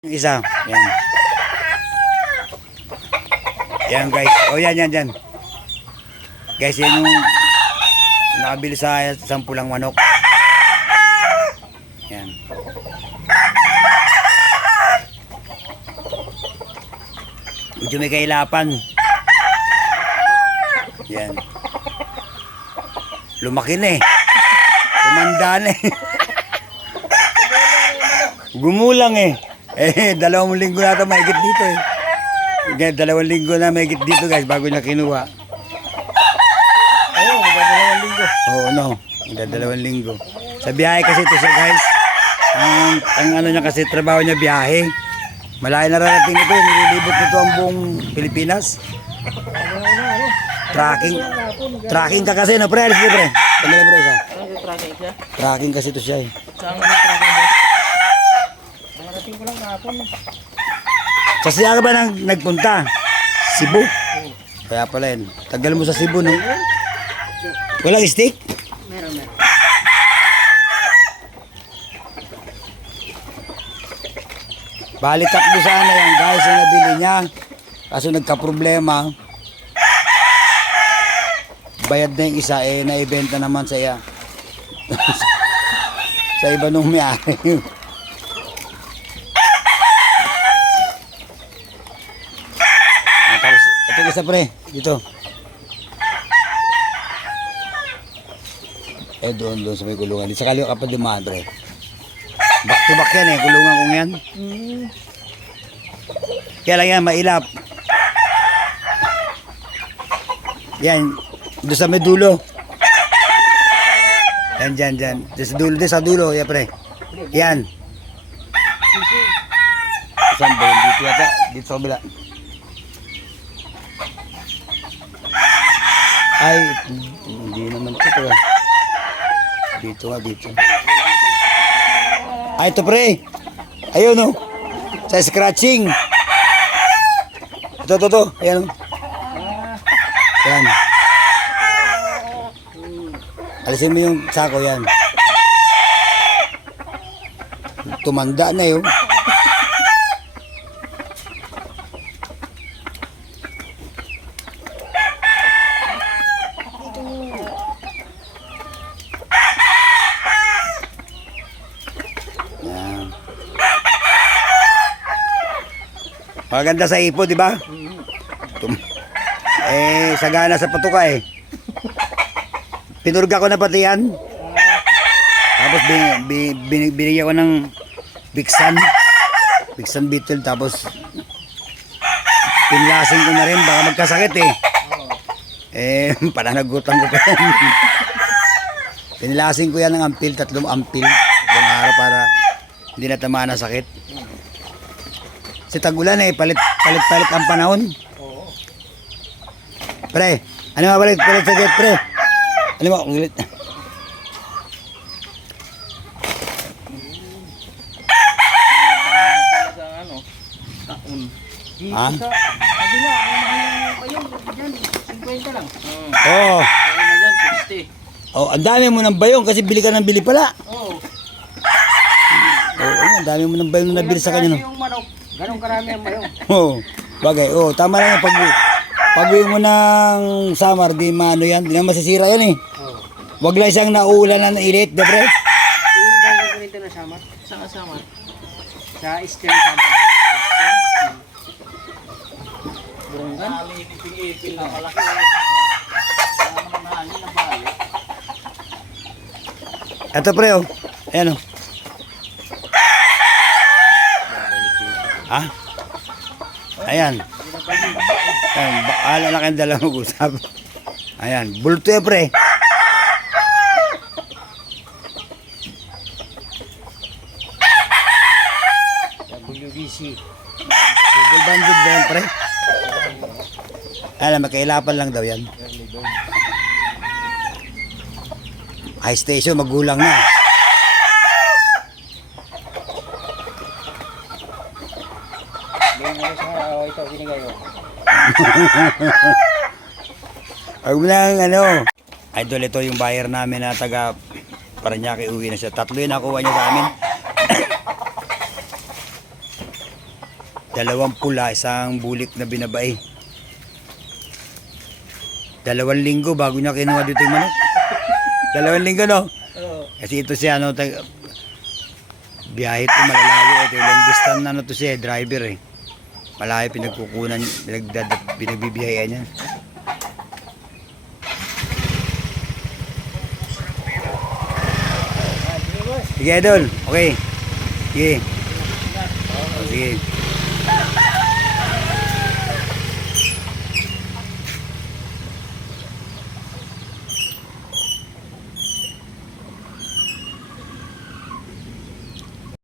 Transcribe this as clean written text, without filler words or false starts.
Yung isa, yan. Yan guys. O yan. Guys, yan yung nakabili sa 10 manok. Yan. Medyo may kailapan. Yan. Lumaki na eh. Tumanda na eh. Gumulang eh. 2 linggo na ito mahigit dito eh. 2 linggo na mahigit dito guys bago niya kinuha. Oo, 2 linggo. Oo, no. 2 linggo. Sa biyahe kasi ito siya guys. Ang ano niya kasi trabaho niya biyahe. Malayo nararating ito. Nililibot nito ang buong Pilipinas. Tracking ka kasi no pre. Alis pre. Pagkala pre isa. Tracking siya? Tracking kasi ito siya eh. Saan mo nag-tracking boss? Narating ko lang kahapon. Sa siya ka ba nagpunta? Cebu. Kaya pala yun. Tagal mo sa Cebu no? Walang steak? Meron. Bali tatlo sana yan guys yung nabili niya. Kaso nagka-problema. Bayad na yung isa eh naibenta naman sa iya. Sa iba nung may-ari. Tapos ito isa pre dito. Doon sa may kulungan. Sa kaliwa kapag dumaan pre. Back to back yan eh, kulungan kong yan. Kaya lang yan, mailap. Yan, doon sa may dulo. Yan, dyan. Doon sa dulo, yan pre. Yan. Saan ba yun? Dito yata, dito sa kabila. Ay, hindi naman ito. Dito. Ay, ito pre. Ayun o. Sa scratching. Ito. Ayan o. Ayan. Alisin mo yung sako yan. Tumanda na yun. Maganda sa ipo, di ba? Sagana sa patuka eh. Pinurga ko na pati yan. Tapos binigyan ko ng Bixan Beetle. Tapos pinlasing ko na rin. Baka magkasakit eh. Pananagutan ko pa yan. Pinlasing ko yan ng ampil. 3 ampil. Buong araw para hindi na tamaan na sakit. Sa tagulan eh, palit ang panahon. Pre, ano nga palit sa jet, pre? Ano mo, ulit. Ha? Kabila, ayun, dyan, 50 lang. Oo. Ayun na dyan, 60. Oh, ang dami mo ng bayong kasi bili ka ng bili pala. Oo. Oo, ang dami mo ng bayong na nabili sa kanya, no? Yung manok, ganun karami ang bayong. Oo, bagay. Oo, tama lang yung pag-uwi mo ng summer, di maano yan, di na masisira yan eh. Wag lang siyang nauulan na ilit, di pre? Yung ganun ganito na samar. Saan ka samar? Sa Eastern samar. Burunggan? Ipil na malaki. Ito pre, oh. Ayan, oh. Ha? Ayan. Ayan, baala na kayong dalawa mag-usap. Ayan, bulto yan pre. WBC. Double banded ba yan pre? Alam, magkailapan lang daw yan. High station, magulang na. Ito, binigay mo. Huwag mo lang ano. Idol, ito yung buyer namin na taga Paranaque, uwi na siya. 3 yung nakuha niya sa amin. 2 pula, isang bulik na binabae. 2 linggo bago niya kinuha dito yung manok. 2 linggo, no? Oo. Kasi ito siya, ano, biyahe ito malalayo. Ito yung long distance, ano to siya, driver eh. Malayo pinagkukunan, pinagbibiyahean niya. Sige, Idol. Okay. Sige. Oh, sige.